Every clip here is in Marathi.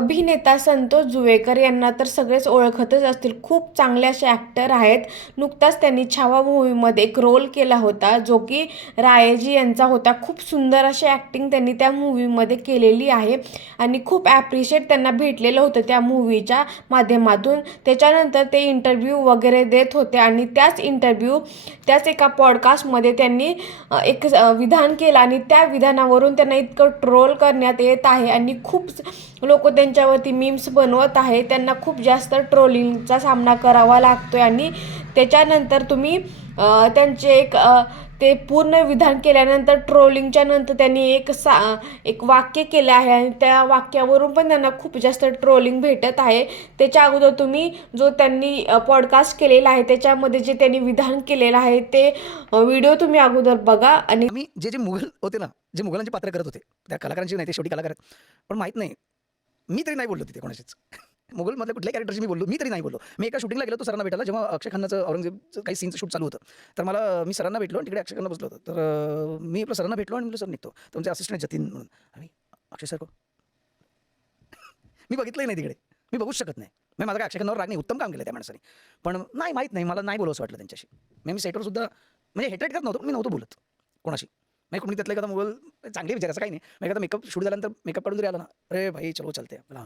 अभिनेता संतोष जुवेकर यांना तर सगळेच ओळखतच असतील. खूप चांगले असे ॲक्टर आहेत. नुकताच त्यांनी छावा मूवीमध्ये एक रोल केला होता जो की रायजी यांचा होता. खूप सुंदर अशी ॲक्टिंग त्यांनी त्या मूवीमध्ये केलेली आहे आणि खूप ॲप्रिशिएट त्यांना भेटलेलं होतं त्या मूवीच्या माध्यमातून. त्याच्यानंतर ते इंटरव्ह्यू वगैरे देत होते आणि त्याच इंटरव्ह्यू त्याच एका पॉडकास्टमध्ये त्यांनी एक विधान केलं आणि त्या विधानावरून त्यांना इतकं ट्रोल करण्यात येत आहे आणि खूप लोक त्यांच्यावरती मीम्स बनवत आहे त्यांना खूप जास्त ट्रोलिंगचा सामना करावा लागतो आहे आणि त्याच्यानंतर तुम्ही त्यांचे एक ते पूर्ण विधान केल्यानंतर ट्रोलिंगच्या नंतर त्यांनी एक सा एक वाक्य केलं आहे आणि त्या वाक्यावरून पण त्यांना खूप जास्त ट्रोलिंग भेटत आहे. त्याच्या अगोदर तुम्ही जो त्यांनी पॉडकास्ट केलेला आहे त्याच्यामध्ये जे त्यांनी विधान केलेलं आहे ते व्हिडिओ तुम्ही अगोदर बघा आणि मी जे जे मुघल होते ना जे मुघलांचे पात्र करत होते त्या कलाकारांची नाही ते शेवटी कलाकार पण माहीत नाही मी तरी नाही बोललो तिथे कोणाशीच. मुघलमधल्या कुठल्या कॅरेक्टरशी मी बोललो मी तरी नाही बोललो. मी एका शूटिंगला गेलो तो सरांना भेटायला जेव्हा अक्षय खन्नाचं औरंगजेबचं काही सीनचं शूट चालू होतं. तर मला मी सरांना भेटलो आणि तिकडे अक्षय खान्ना बसलो होतं. तर मी आपलं सरांना भेटलो आणि म्हटलं सर निघतो. तुमचे म्हणजे असिस्टंट जतीन म्हणून. आणि अक्षय सर को मी बघितलंही नाही तिकडे. मी बघूच शकत नाही. मी माझा काय अक्षय खन्नावर राग नाही उत्तम काम केलं त्या माणसाने. पण नाही माहीत नाही मला नाही बोलू असं वाटलं त्यांच्याशी. मी मी सेटवर सुद्धा म्हणजे हेटरेट करत नव्हतो मी नव्हतो बोलत कोणाशी. नाही कोणी त्यातलं एखादा मुगल चांगली असं काही नाही. मग एखादा मेकअप शूट झाल्यानंतर मेकअप काढून जरी आला ना अरे भाई चलो चलते. मला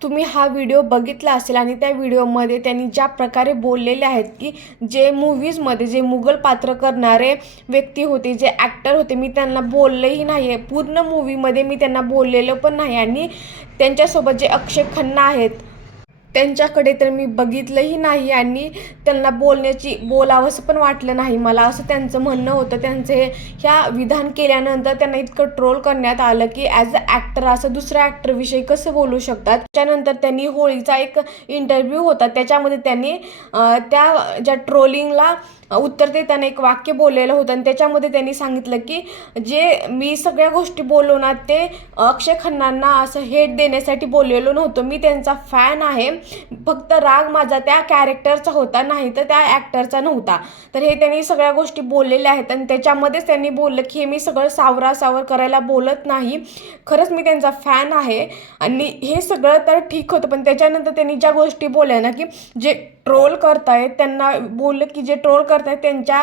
तुम्ही हा व्हिडिओ बघितला असेल आणि त्या व्हिडिओमध्ये त्यांनी ज्या प्रकारे बोललेले आहेत की जे मूवीजमध्ये जे मुघल पात्र करणारे व्यक्ती होते जे ॲक्टर होते मी त्यांना बोललेही नाही आहे पूर्ण मूवीमध्ये मी त्यांना बोललेलं पण नाही आणि त्यांच्यासोबत जे अक्षय खन्ना आहेत त्यांच्याकडे तर मी बघितलंही नाही आणि त्यांना बोलण्याची बोलावंसं पण वाटलं नाही. मला असं त्यांचं म्हणणं होतं. त्यांचे ह्या विधान केल्यानंतर त्यांना इतकं ट्रोल करण्यात आलं की ॲज अ ॲक्टर असं दुसऱ्या ॲक्टरविषयी कसं बोलू शकतात? त्याच्यानंतर त्यांनी होळीचा एक इंटरव्ह्यू होता. त्याच्यामध्ये त्यांनी त्या ज्या ट्रोलिंगला उत्तर देताना एक वाक्य बोललेलं होतं आणि त्याच्यामध्ये त्यांनी सांगितलं की जे मी सगळ्या गोष्टी बोललो ना ते अक्षय खन्नांना असं हेट देण्यासाठी बोललेलो नव्हतो. मी त्यांचा फॅन आहे. फक्त राग माझा त्या कॅरेक्टरचा होता नाही तर त्या ॲक्टरचा नव्हता. तर हे त्यांनी सगळ्या गोष्टी बोललेल्या आहेत आणि त्याच्यामध्येच त्यांनी बोललं की हे मी सगळं सावरासावर करायला बोलत नाही. खरंच मी त्यांचा फॅन आहे आणि हे सगळं तर ठीक होतं पण त्याच्यानंतर त्यांनी ज्या गोष्टी बोलल्या ना की जे ट्रोल करतायत त्यांना बोललं की जे ट्रोल करतायत त्यांच्या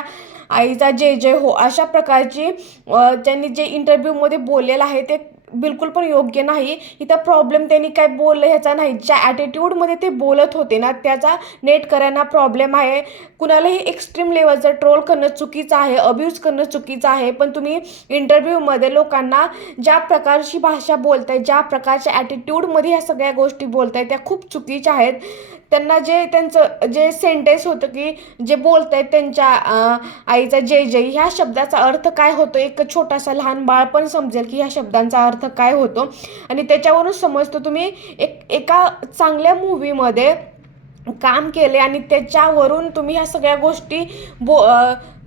आईचा जे जे हो अशा प्रकारची त्यांनी जे इंटरव्ह्यूमध्ये बोललेलं आहे ते बिलकुल पण योग्य नाही. इथं प्रॉब्लेम त्यांनी काय बोललं ह्याचा नाही. ज्या ॲटिट्यूडमध्ये ते बोलत होते ना त्याचा नेटकऱ्यांना प्रॉब्लेम आहे. कुणालाही एक्स्ट्रीम लेवलचं ट्रोल करणं चुकीचं आहे अब्यूज करणं चुकीचं आहे. पण तुम्ही इंटरव्ह्यूमध्ये लोकांना ज्या प्रकारची भाषा बोलताय ज्या प्रकारच्या ॲटिट्यूडमध्ये ह्या सगळ्या गोष्टी बोलताय त्या खूप चुकीच्या आहेत. त्यांना जे त्यांचं जे सेंटेन्स होतं की जे बोलत आहेत त्यांच्या आईचा जय जय ह्या शब्दाचा अर्थ काय होतो एक छोटासा लहान बाळ पण समजेल की ह्या शब्दांचा अर्थ काय होतो? आणि त्याच्यावरून समजतो तुम्ही एक एका चांगल्या मूवीमध्ये काम केले आणि त्याच्यावरून तुम्ही ह्या सगळ्या गोष्टी बो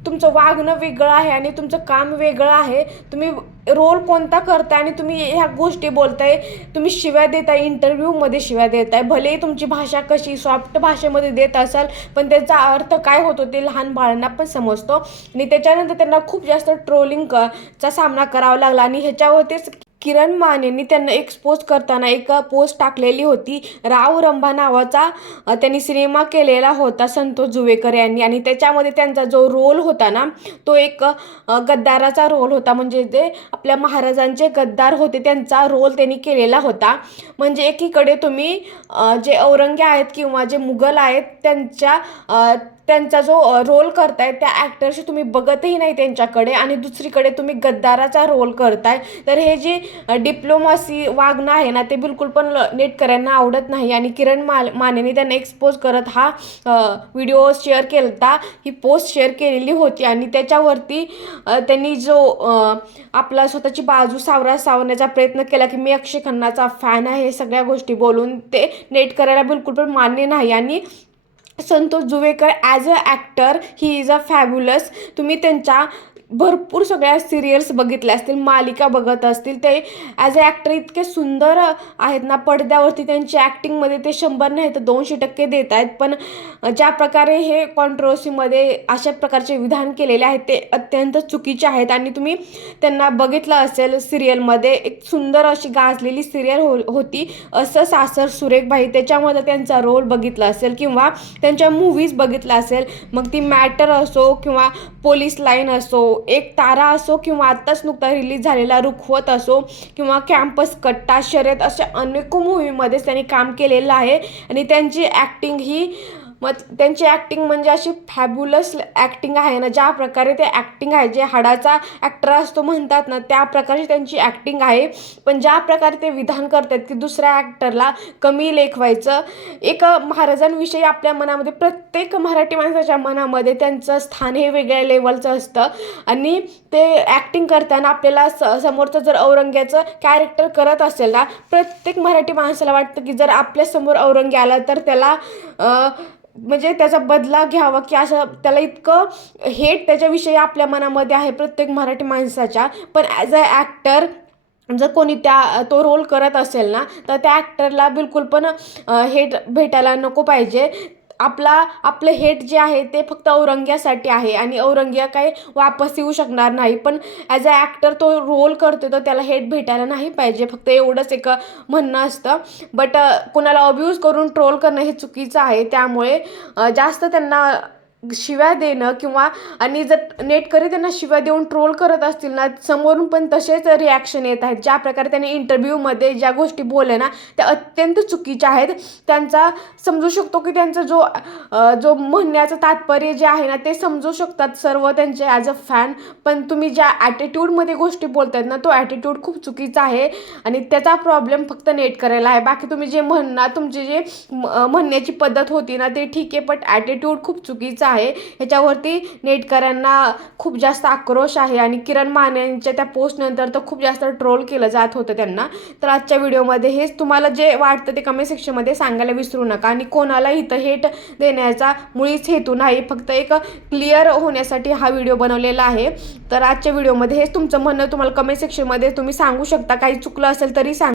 तुमचं वागणं वेगळं आहे आणि तुमचं काम वेगळं आहे. तुम्ही रोल कोणता करताय आणि तुम्ही ह्या गोष्टी बोलताय तुम्ही शिव्या देताय इंटरव्ह्यूमध्ये शिव्या देताय. भलेही तुमची भाषा कशी सॉफ्ट भाषेमध्ये देत असाल पण त्याचा अर्थ काय होतो ते लहान बाळांना पण समजतो. आणि त्याच्यानंतर त्यांना खूप जास्त ट्रोलिंग चा सामना करावा लागला आणि ह्याच्यावरतीच किरण मानेंनी त्यांना एक्सपोज करताना एक पोस्ट टाकलेली होती. राव रंभा नावाचा त्यांनी सिनेमा केलेला होता संतोष जुवेकर यांनी. आणि त्याच्यामध्ये त्यांचा जो रोल होता ना तो एक गद्दाराचा रोल होता. म्हणजे ते आपल्या महाराजांचे गद्दार होते त्यांचा रोल त्यांनी केलेला होता. म्हणजे एकीकडे तुम्ही जे औरंगे आहेत किंवा जे मुघल आहेत त्यांच्या त्यांचा जो रोल करताय त्या ॲक्टरशी तुम्ही बघतही नाही त्यांच्याकडे आणि दुसरीकडे तुम्ही गद्दाराचा रोल करताय तर हे जी डिप्लोमासी वागणं आहे ना ते बिलकुल पण ल- नेटकऱ्यांना आवडत नाही आणि किरण माल मानेने त्यांना एक्सपोज करत हा व्हिडिओ शेअर केलता. ही पोस्ट शेअर केलेली होती आणि त्याच्यावरती त्यांनी जो आपला स्वतःची बाजू सावरा सावरण्याचा प्रयत्न केला की मी अक्षय खन्नाचा फॅन आहे हे सगळ्या गोष्टी बोलून ते नेट करायला बिलकुल पण मान्य नाही आणि Santosh Juvekar as a actor he is a fabulous तुम्ही त्यांच्या भरपूर सगळ्या सिरियल्स बघितल्या असतील मालिका बघत असतील. ते ॲज अ ॲक्टर इतके सुंदर आहेत ना पडद्यावरती त्यांची ॲक्टिंगमध्ये ते शंभर नाही तर दोनशे टक्के देत आहेत. पण ज्या प्रकारे हे कॉन्ट्रोवर्सीमध्ये अशा प्रकारचे विधान केलेले आहेत ते अत्यंत चुकीचे आहेत. आणि तुम्ही त्यांना बघितलं असेल सिरियलमध्ये एक सुंदर अशी गाजलेली सिरियल हो होती असं सासर सुरेखबाई. त्याच्यामध्ये त्यांचा रोल बघितला असेल किंवा त्यांच्या मूवीज बघितला असेल. मग ती मॅटर असो किंवा पोलीस लाईन असो एक तारा असो किंवा आत्ताच नुकता रिलीज झालेला रुखवत असो किंवा कॅम्पस कट्टा शर्यत अशा अनेक मूवीमध्येच त्यांनी काम केलेलं आहे. आणि त्यांची ॲक्टिंग ही मग त्यांची ॲक्टिंग म्हणजे अशी फॅब्युलस ॲक्टिंग आहे ना ज्या प्रकारे ते ॲक्टिंग आहे जे हाडाचा ॲक्टर असतो म्हणतात ना त्या प्रकारची त्यांची ॲक्टिंग आहे. पण ज्या प्रकारे ते विधान करतात की दुसऱ्या ॲक्टरला कमी लेखवायचं एक महाराजांविषयी आपल्या मनामध्ये प्रत्येक मराठी माणसाच्या मनामध्ये त्यांचं स्थान हे वेगळ्या लेवलचं असतं. आणि ते ॲक्टिंग करताना आपल्याला स समोरचं जर औरंग्याचं कॅरेक्टर करत असेल ना प्रत्येक मराठी माणसाला वाटतं की जर आपल्यासमोर औरंगी आला तर त्याला म्हणजे त्याचा बदला घ्यावा की असं त्याला इतकं हेट त्याच्याविषयी आपल्या मनामध्ये आहे प्रत्येक मराठी माणसाच्या. पण ॲज अ ॲक्टर जर कोणी त्या तो रोल करत असेल ना तर त्या ॲक्टरला बिलकुल पण हेट भेटायला नको पाहिजे. आपला आपलं हेट जे आहे ते फक्त औरंग्यासाठी आहे आणि औरंग्या काही वापस येऊ शकणार नाही. पण ॲज अ ॲक्टर तो रोल करतो तर त्याला हेट भेटायला नाही पाहिजे. फक्त एवढंच एक म्हणणं असतं. बट कोणाला अब्यूज करून ट्रोल करणं हे चुकीचं आहे. त्यामुळे जास्त त्यांना शिव्या देणं किंवा आणि जर नेटकरी त्यांना शिव्या देऊन ट्रोल करत असतील ना समोरून पण तसेच रिॲक्शन येत आहेत. ज्या प्रकारे त्यांनी इंटरव्ह्यूमध्ये ज्या गोष्टी बोलल्या ना त्या अत्यंत चुकीच्या आहेत. त्यांचा समजू शकतो की त्यांचा जो जो म्हणण्याचं तात्पर्य जे आहे ना ते समजू शकतात सर्व त्यांचे ॲज अ फॅन पण तुम्ही ज्या ॲटिट्यूडमध्ये गोष्टी बोलतायत ना तो ॲटिट्यूड खूप चुकीचा आहे. आणि त्याचा प्रॉब्लेम फक्त नेट करायला आहे. बाकी तुम्ही जे म्हणणार तुमची जे म- म्हणण्याची पद्धत होती ना ते ठीक आहे बट ॲटिट्यूड खूप चुकीचं आहे. ह्याच्यावरती नेटकऱ्यांना खूप जास्त आक्रोश आहे आणि किरण मानेंच्या त्या पोस्टनंतर तर खूप जास्त ट्रोल केलं जात होतं त्यांना. तर आजच्या व्हिडिओमध्ये हेच तुम्हाला जे वाटतं ते कमेंट सेक्शनमध्ये सांगायला विसरू नका आणि कोणाला इथं हेट देण्याचा मुळीच हेतू नाही. फक्त एक क्लिअर होण्यासाठी हा व्हिडिओ बनवलेला आहे. तर आजच्या व्हिडिओमध्ये हेच तुमचं म्हणणं तुम्हाला कमेंट सेक्शनमध्ये तुम्ही सांगू शकता. काही चुकलं असेल तरी सांग.